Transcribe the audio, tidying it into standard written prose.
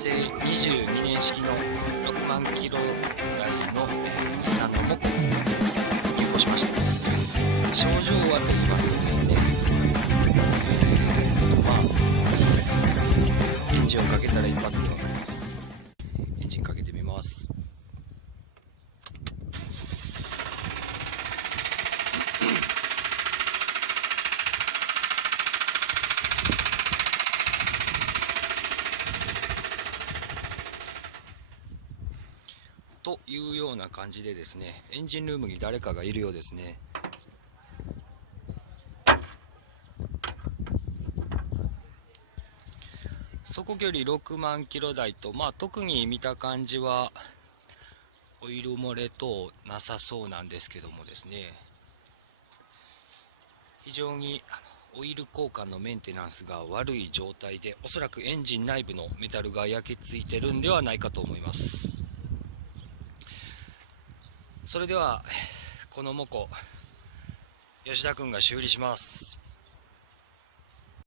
製22年式の6万キロ台の日産のモコ入庫しました。症状はと言いますとですね、エンジンをかけたらインパクトがかかります。エンジンかけてみます。というような感じでですね、エンジンルームに誰かがいるようですね。走行距離6万キロ台と、特に見た感じはオイル漏れ等なさそうなんですけどもですね、非常にオイル交換のメンテナンスが悪い状態で、おそらくエンジン内部のメタルが焼けついてるんではないかと思います。それではこのモコ吉田くんが修理します。